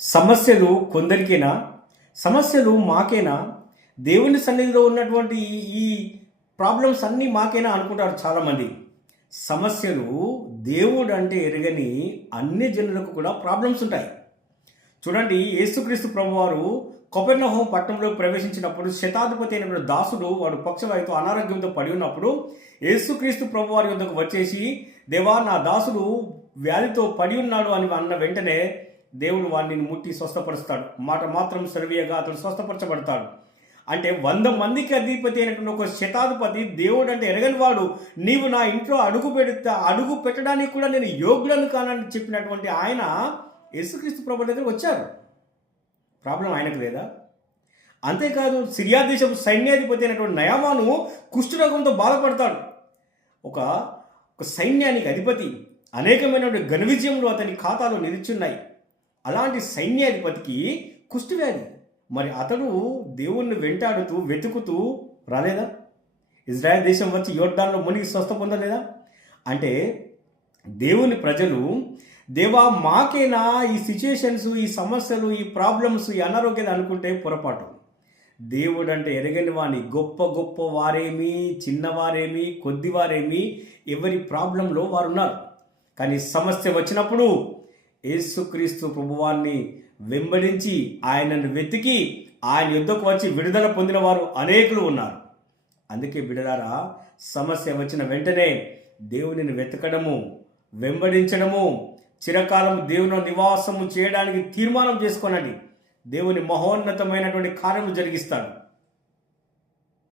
సమస్యలు కొందరికేనా? సమస్యలు మాకేనా? దేవుని సన్నిధిలో ఉన్నటువంటి ఈ ప్రాబ్లమ్స్ అన్నీ మాకేనా అనుకుంటారు చాలామంది. సమస్యలు దేవుడు అంటే ఎరగని అన్ని జనులకు కూడా ప్రాబ్లమ్స్ ఉంటాయి. చూడండి, యేసుక్రీస్తు ప్రభువారు కపెర్నహూము పట్టణంలో ప్రవేశించినప్పుడు శతాధిపతి అయిన దాసుడు వాడు పక్షవాయుతో అనారోగ్యంతో పడి ఉన్నప్పుడు యేసుక్రీస్తు ప్రభువారి వద్దకు వచ్చేసి, దేవా నా దాసుడు వ్యాధితో పడి ఉన్నాడు అని అన్న వెంటనే దేవుడు వాడిని ముట్టి స్వస్థపరుస్తాడు. మాట మాత్రం సెలవీయగా అతడు స్వస్థపరచబడతాడు. అంటే 100 మందికి అధిపతి అయినటువంటి ఒక శతాధిపతి దేవుడు అంటే ఎరగని వాడు, నీవు నా ఇంట్లో అడుగు పెట్టడానికి కూడా నేను యోగ్యుడను కానని చెప్పినటువంటి ఆయన యేసుక్రీస్తు ప్రభు దగ్గర వచ్చారు. ప్రాబ్లం ఆయనకు లేదా? అంతేకాదు, సిరియా దేశపు సైన్యాధిపతి అయినటువంటి నయామాను కుష్ఠరోగంతో బాధపడతాడు. ఒక సైన్యానికి అధిపతి, అనేకమైనటువంటి ఘన విజయములు అతని ఖాతాలో నిలిచున్నాయి. అలాంటి సైన్యాధిపతికి కుష్ఠవ్యాధి. మరి అతడు దేవుణ్ణి వెంటాడుతూ వెతుకుతూ రాలేదా? ఇజ్రాయెల్ దేశం వచ్చి యోర్దాన్లో మునిగి స్వస్థ పొందలేదా? అంటే దేవుని ప్రజలు, దేవా మాకేనా ఈ సిచ్యుయేషన్స్, ఈ సమస్యలు, ఈ ప్రాబ్లమ్స్, ఈ అనారోగ్యాలు అనుకుంటే పొరపాటు. దేవుడు అంటే ఎరగని వాని గొప్ప గొప్ప వారేమి, చిన్నవారేమి, కొద్దివారేమి, ఎవరి ప్రాబ్లంలో వారు ఉన్నారు. కానీ సమస్య వచ్చినప్పుడు యేసుక్రీస్తు ప్రభువాన్ని వెంబడించి ఆయనను వెతికి ఆయన యుద్ధకు వచ్చి విడుదల పొందిన వారు అనేకులు ఉన్నారు. అందుకే బిడ్డలారా, సమస్య వచ్చిన వెంటనే దేవునిని వెతకడము, వెంబడించడము, చిరకాలం దేవుని నివాసము చేయడానికి తీర్మానం చేసుకోనండి. దేవుని మహోన్నతమైనటువంటి కార్యము జరిగిస్తాడు.